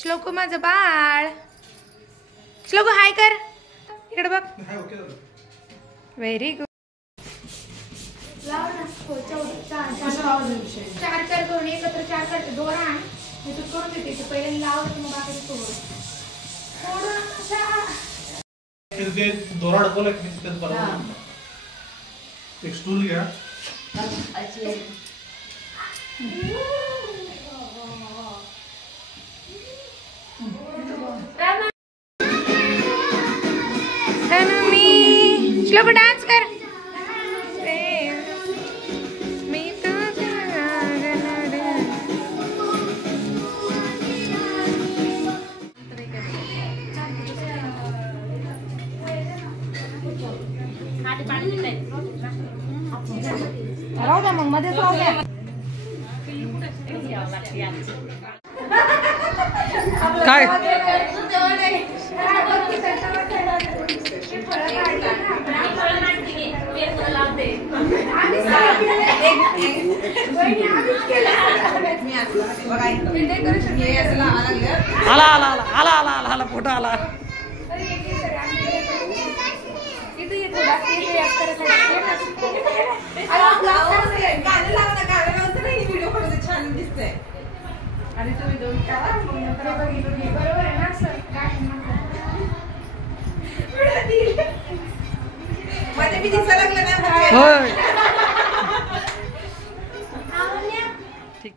श्लोकू माझं बाळ. श्लोकू हाय कर इकडे बघ. Very good. चार चार करून एकत्र चार करते दोरा मी तू करून देते पहिले लावलं मग बाकी ते दोरा अडकवलं की तिथेच बरोबर. एक स्टूल घ्या. श्लोक डान्स कर. राहू द्या मग मध्येच राहू द्या. काय आला आला आला आला आला आला आला फोटो आला. आणि तुम्ही दोन बरोबर आहे ना सर. मध्ये मी दिसायला लागलं ना. होय ठीक.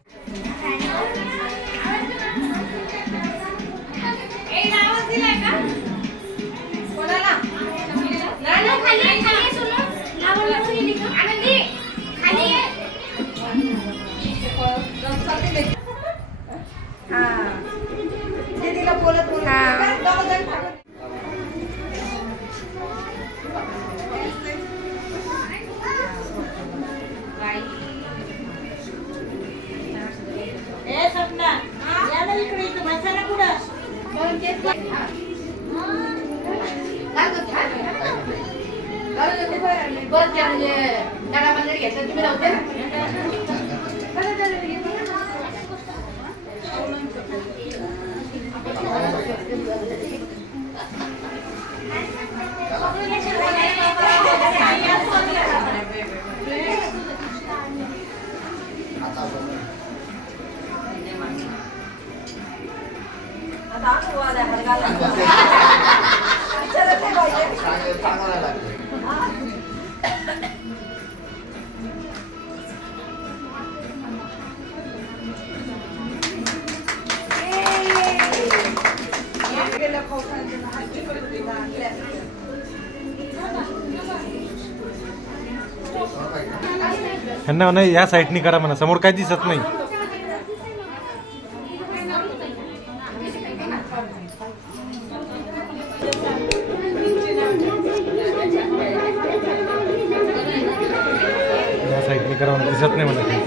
ह्यांना म्हणा या साईडनी करा म्हणा, समोर काय दिसत नाही. या साईडनी करा म्हणा, दिसत नाही म्हणा.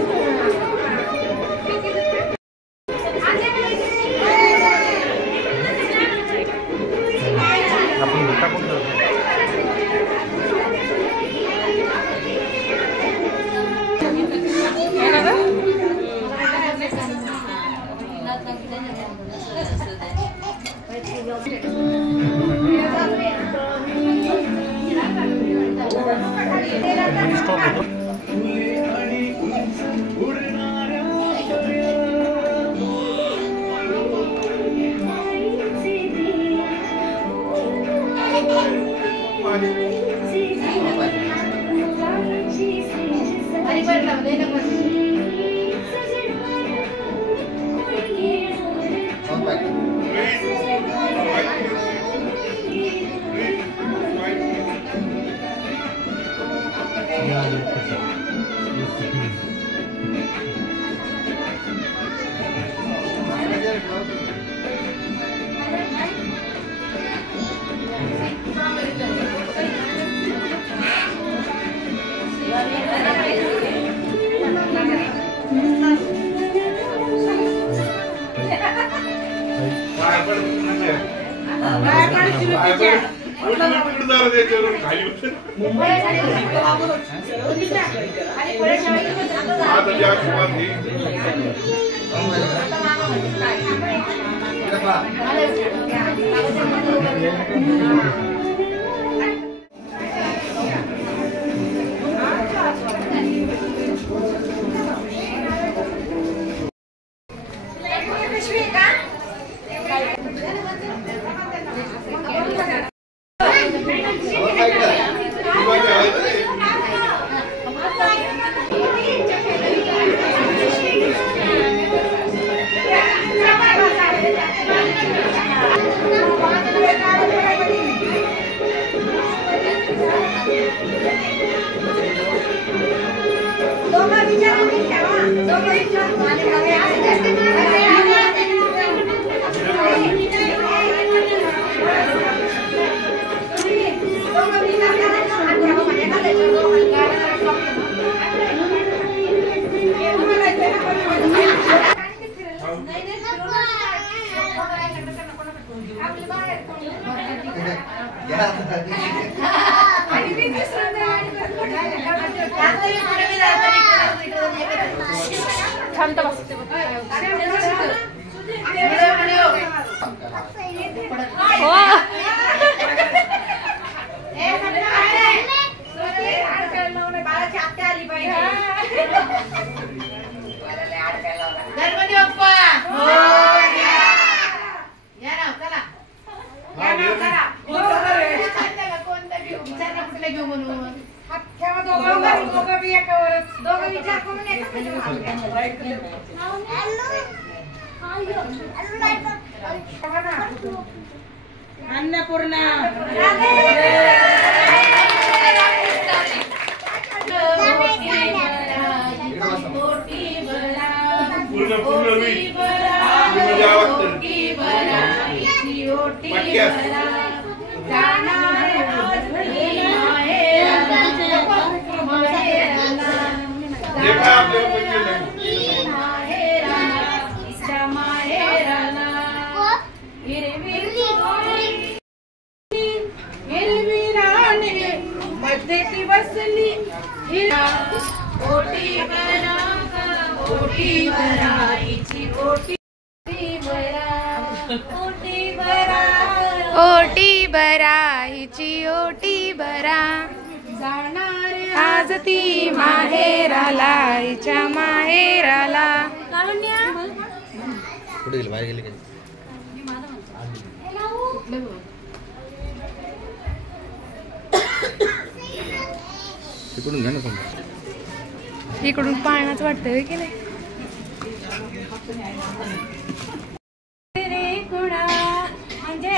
शांत बस. अन्नपूर्णा ओटी बरा हिची ओटी बरा जाणार आज ती माहेराला हिच्या माहेराला. कुठे गेली बाहेर गेली तिकडून घ्या ना समजा. इकडून पाण्याच वाटतंय की नाही. म्हणजे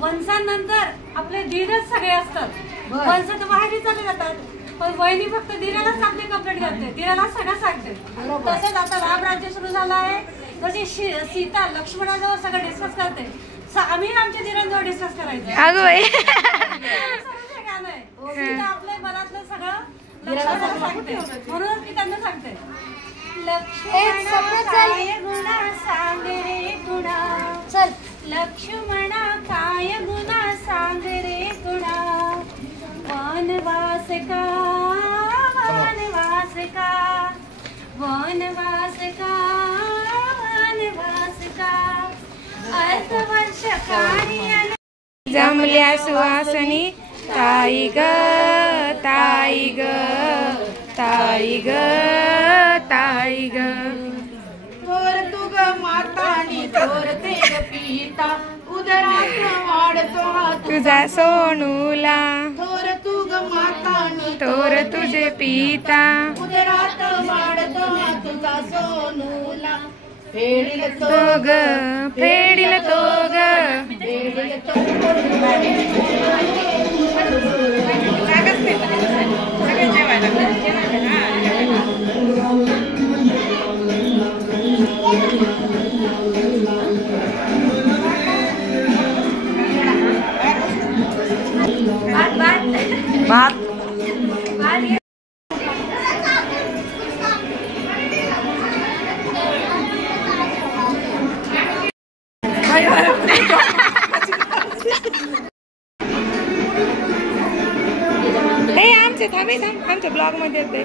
वंशानंतर आपले दीरच सगळे असतात. वंश तर बाहेर चालले जातात, पण वहिनी फक्त दिरालाच आपले कंप्लीट करते, दिराला सगळं सांगते. तसेच आता राम राज्य सुरू झालं आहे, जशी सीता लक्ष्मणाजवळ सगळं डिस्कस करते, आम्ही आमच्या दिरांजवळ डिस्कस करायचं. सीता आपल्या मनातलं सगळं लक्ष्मणाला सांगते, म्हणून मी त्यांना सांगते लक्ष्मणा काय गुणा सांग रे गुणा, चल लक्ष्मणा काय गुणा सांग रे गुणा. वनवास का वनवास का वनवास का वनवास का अर्थवर्ष कार्य जमल्या सुवासनी ताई ग ताई ग ताई ग ताई ग. थोर तुग मातानी थोर ते पिता उदरात वाढतो तुझा सोनूला, थोर तुग मातानी तोर तुझे पिता उदरात वाढतो तुझा सोनूला. फेडिल तो तो ग फेडिल तो ग. फेडिल तो भात हे आमचे थांबे थांब, आमच्या ब्लॉग मध्ये येते.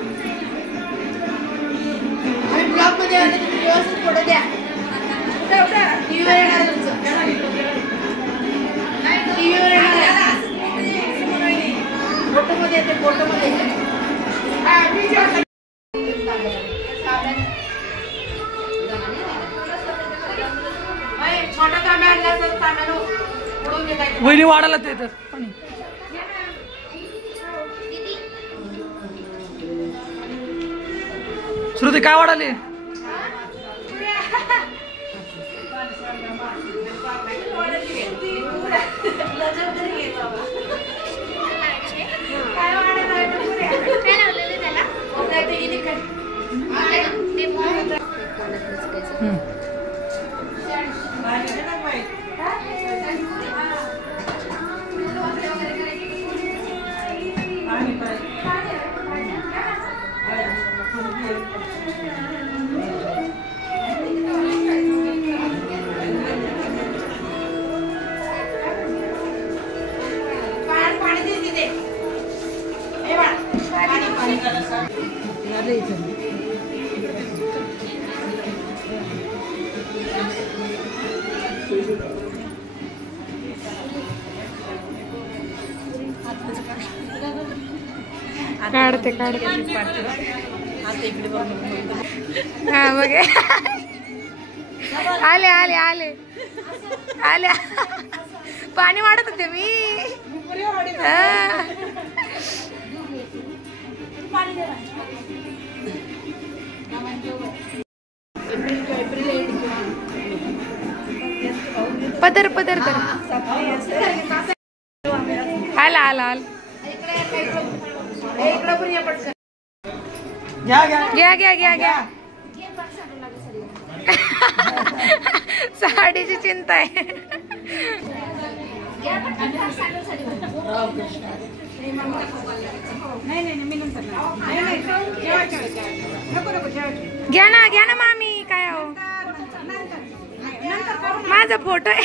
ब्लॉग मध्ये व्यवस्थित फोटो द्या. टीव्हीवर येणार तुमचं. वहिनी वाढायला ते तर पाणी. श्रुती काय वाढाले? काढते हा बघ आले आले आले आले पाणी वाढत होते मी. पदर पदर तर आला आला आला. घ्या घ्या घ्या घ्या. साडीची चिंता आहे. घ्या ना मामी. काय हो माझा फोटो आहे.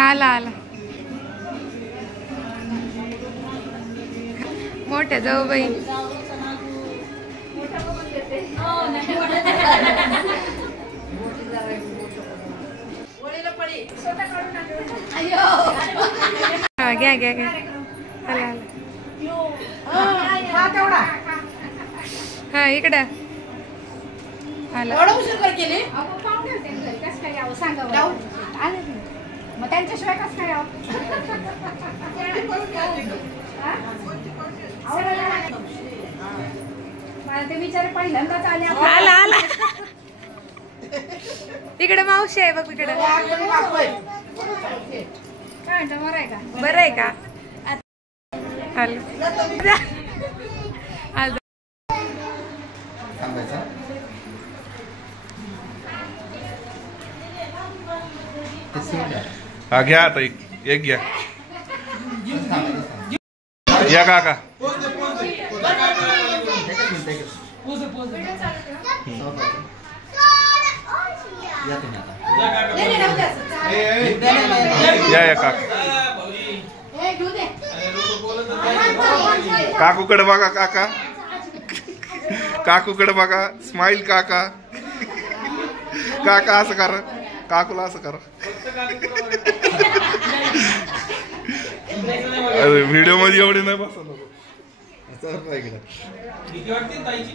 आला आला. मोठ्या जाऊ बाई. घ्या घ्या घ्या. आला आला. हा इकडं आला. मग त्यांच्याशिवाय कसं काय ते विचार पहिल्यांदाच आले. आला आला. इकडे मावशी आहे बघ. इकडे काय म्हणतो बरं आहे का? बरं आहे का? हा घ्या आता एक घ्या. या काका. या काका. काकूकडे बघा काका. काकूकडे बघा. स्माइल काका. काका असं करा. काकूला असं करा. अरे व्हिडिओ मध्ये एवढे नाही बसवलं. भीती वाटते ताईची.